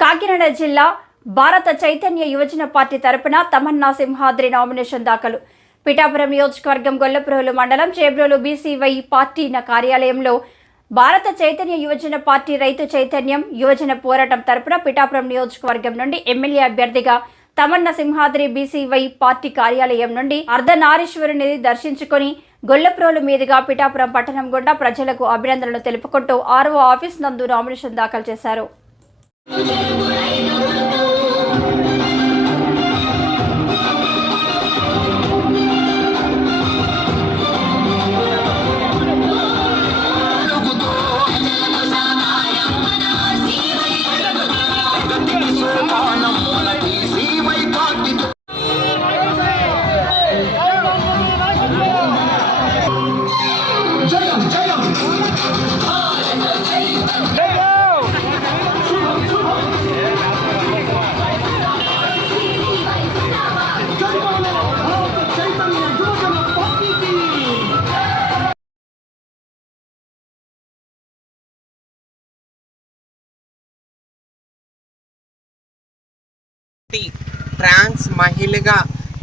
కాకినాడ జిల్లా భారత చైతన్య యువజన పార్టీ తరపున తమన్నా సింహాద్రి నామినేషన్ దాఖలు. పిఠాపురం నియోజకవర్గం గొల్లప్రోలు మండలం చేబ్రోలు బీసీవై పార్టీ కార్యాలయంలో భారత చైతన్య యువజన పార్టీ రైతు చైతన్యం యువజన పోరాటం తరపున పిఠాపురం నియోజకవర్గం నుండి ఎమ్మెల్యే అభ్యర్థిగా తమన్నా సింహాద్రి బీసీవై పార్టీ కార్యాలయం నుండి అర్ధనారీశ్వరుని దర్శించుకొని గొల్లప్రోలు మీదుగా పిఠాపురం పట్టణం గుండా ప్రజలకు అభినందనలు తెలుపుకుంటూ ఆర్ఓ ఆఫీస్ నందు నామినేషన్ దాఖలు చేశారు. ట్రాన్స్ మహిళగా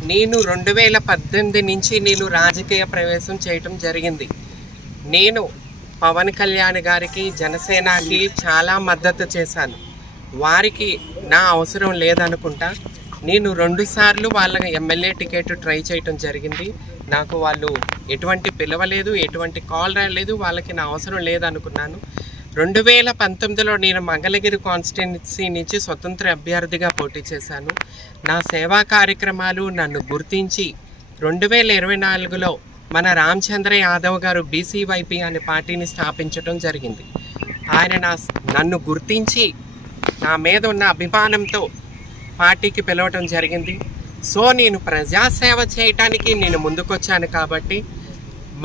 నేను 2018 నుంచి నేను రాజకీయ ప్రవేశం చేయటం జరిగింది. నేను పవన్ కళ్యాణ్ గారికి జనసేనకి చాలా మద్దతు చేశాను. వారికి నా అవసరం లేదనుకుంటా నేను 2 సార్లు వాళ్ళ ఎమ్మెల్యే టికెట్ ట్రై చేయటం జరిగింది. నాకు వాళ్ళు ఎటువంటి పిలవలేదు, ఎటువంటి కాల్ రాలేదు, వాళ్ళకి నా అవసరం లేదనుకున్నాను. 2019లో నేను మంగళగిరి కాన్స్టిట్యున్సీ నుంచి స్వతంత్ర అభ్యర్థిగా పోటీ చేశాను. నా సేవా కార్యక్రమాలు నన్ను గుర్తించి 2024లో మన రామచంద్ర యాదవ్ గారు బీసీవైపీ అనే పార్టీని స్థాపించడం జరిగింది. ఆయన నన్ను గుర్తించి నా మీద ఉన్న అభిమానంతో పార్టీకి పిలవటం జరిగింది. సో నేను ప్రజాసేవ చేయటానికి నేను ముందుకొచ్చాను. కాబట్టి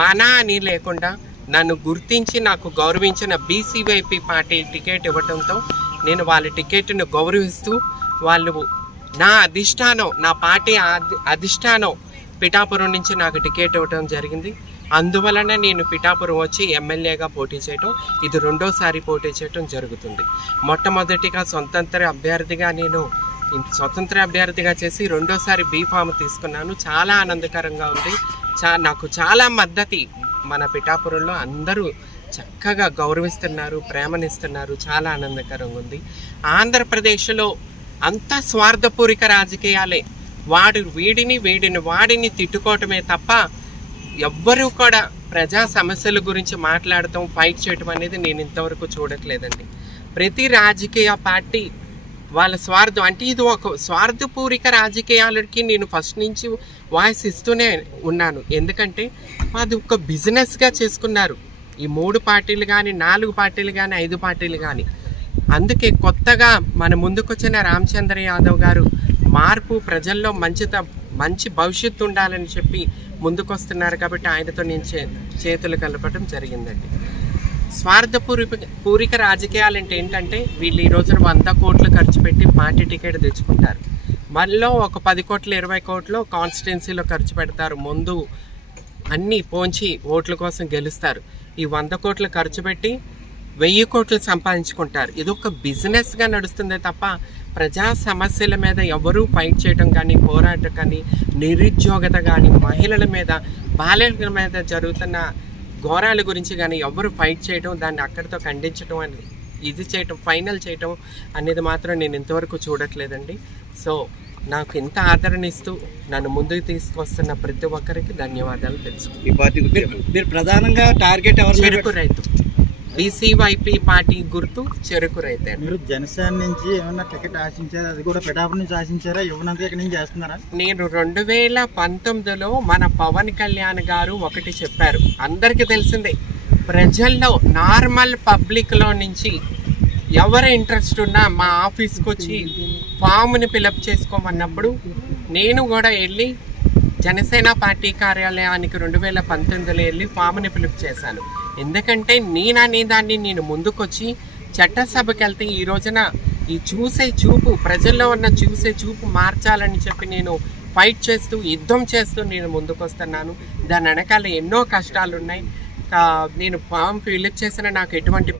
మన అని లేకుండా నన్ను గుర్తించి నాకు గౌరవించిన బీసీవైపీ పార్టీ టికెట్ ఇవ్వడంతో నేను వాళ్ళ టికెట్ను గౌరవిస్తూ వాళ్ళు నా అధిష్టానం, నా పార్టీ అధిష్టానం పిఠాపురం నుంచి నాకు టికెట్ ఇవ్వడం జరిగింది. అందువలన నేను పిఠాపురం వచ్చి ఎమ్మెల్యేగా పోటీ చేయటం, ఇది 2వసారి పోటీ చేయటం జరుగుతుంది. మొట్టమొదటిగా స్వతంత్ర అభ్యర్థిగా చేసి 2వసారి బీఫామ్ తీసుకున్నాను. చాలా ఆనందకరంగా ఉంది. నాకు చాలా మద్దతు మన పిఠాపురంలో అందరూ చక్కగా గౌరవిస్తున్నారు, ప్రేమనిస్తున్నారు. చాలా ఆనందకరంగా ఉంది. ఆంధ్రప్రదేశ్లో అంతా స్వార్థపూరిత రాజకీయాలే. వాడిని తిట్టుకోవటమే తప్ప ఎవ్వరూ కూడా ప్రజా సమస్యల గురించి మాట్లాడటం, ఫైట్ చేయటం అనేది నేను ఇంతవరకు చూడట్లేదండి. ప్రతి రాజకీయ పార్టీ వాళ్ళ స్వార్థం, అంటే ఇది ఒక స్వార్థపూరిత రాజకీయాలకి నేను ఫస్ట్ నుంచి వాయిస్ ఇస్తూనే ఉన్నాను. ఎందుకంటే అది ఒక బిజినెస్గా చేసుకున్నారు ఈ 3 పార్టీలు కానీ, 4 పార్టీలు కానీ, 5 పార్టీలు కానీ. అందుకే కొత్తగా మన ముందుకొచ్చిన రామచంద్ర యాదవ్ గారు మార్పు, ప్రజల్లో మంచి భవిష్యత్తు ఉండాలని చెప్పి ముందుకొస్తున్నారు. కాబట్టి ఆయనతో నేను చేతులు కలపడం జరిగిందండి. స్వార్థపూరిక రాజకీయాలు అంటే ఏంటంటే వీళ్ళు ఈ రోజున 100 కోట్లు ఖర్చు పెట్టి పార్టీ టికెట్ తెచ్చుకుంటారు. మళ్ళీ ఒక 10 కోట్లు 20 కోట్లు కాన్స్టిట్యున్సీలో ఖర్చు పెడతారు. ముందు అన్నీ పోంచి ఓట్ల కోసం గెలుస్తారు. ఈ 100 కోట్లు ఖర్చు పెట్టి 1000 కోట్లు సంపాదించుకుంటారు. ఇది ఒక బిజినెస్గా నడుస్తుంది తప్ప ప్రజా సమస్యల మీద ఎవరూ ఫైట్ చేయడం కానీ, పోరాటం కానీ, నిరుద్యోగత కానీ, మహిళల మీద, బాలికల మీద జరుగుతున్న ఘోరాల గురించి కానీ ఎవరు ఫైట్ చేయడం, దాన్ని అక్కడితో ఖండించడం అని ఇది చేయటం, ఫైనల్ చేయటం అనేది మాత్రం నేను ఇంతవరకు చూడట్లేదండి. సో నాకు ఇంత ఆదరణ ఇస్తూ నన్ను ముందుకు తీసుకొస్తున్న ప్రతి ఒక్కరికి ధన్యవాదాలు మీరు ప్రధానంగా టార్గెట్ చెరుకు రైతు. బీసీవైపీ పార్టీ గుర్తు చెరుకు రైతే. మీరు జనసేన నుంచి ఏమన్నా టికెట్ ఆశించారా? అది కూడా పిఠాపురం నుంచి ఆశించారా? ఇవ్వనంత ఇక్కడ నుంచి చేస్తున్నారా? నేను 2019లో మన పవన్ కళ్యాణ్ గారు ఒకటి చెప్పారు, అందరికీ తెలిసిందే. ప్రజల్లో నార్మల్ పబ్లిక్లో నుంచి ఎవరు ఇంట్రెస్ట్ ఉన్నా మా ఆఫీస్కి వచ్చి ఫామ్ని ఫిలప్ చేసుకోమన్నప్పుడు నేను కూడా వెళ్ళి జనసేన పార్టీ కార్యాలయానికి 2019లో వెళ్ళి ఫామ్ని ఫిలప్ చేశాను. ఎందుకంటే దాన్ని నేను ముందుకొచ్చి చట్టసభకి వెళ్తే ఈ రోజున ఈ ప్రజల్లో ఉన్న చూసే చూపు మార్చాలని చెప్పి నేను ఫైట్ చేస్తూ, యుద్ధం చేస్తూ నేను ముందుకు వస్తున్నాను. దాని వెనకాల ఎన్నో కష్టాలు ఉన్నాయి. నేను ఫామ్ ఫిలప్ చేసిన నాకు ఎటువంటి